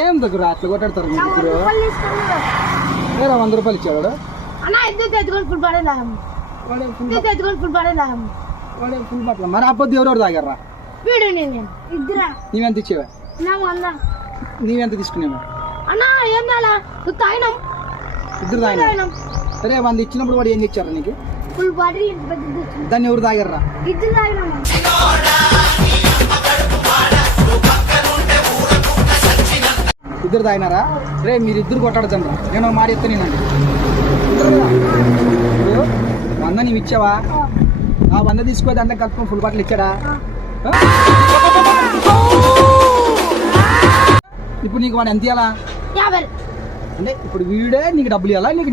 ఏం దగ్గర అట్లా కొట్టాడతారు మీరు? 100 రూపాయలు ఇచ్చాడు ఫుల్ బట్టలు. మరి అబ్బొద్దు ఎవరెవరు తాగారా? నీవెంత ఇచ్చేవా? నీవెంత తీసుకునేవా? ఇద్దరు తాగినా? సరే 100 ఇచ్చినప్పుడు వాడు ఏం తెచ్చారా నీకు? దాన్ని ఎవరు తాగారా? ఇద్దరు తాగినారా? రే మీరిద్దరు కొట్టాడుతాను. నేను మాట ఎత్తనేనండి. 100 నీవు ఇచ్చావా? ఆ 100 తీసుకో, దాంట్లో కలుపుకొని ఫుల్ బాటిల్ ఇచ్చాడా? ఇప్పుడు నీకు వాడు ఎంత ఇవ్వాలా? అంటే ఇప్పుడు వీడే నీకు డబ్బులు ఇవ్వాలా? నీకు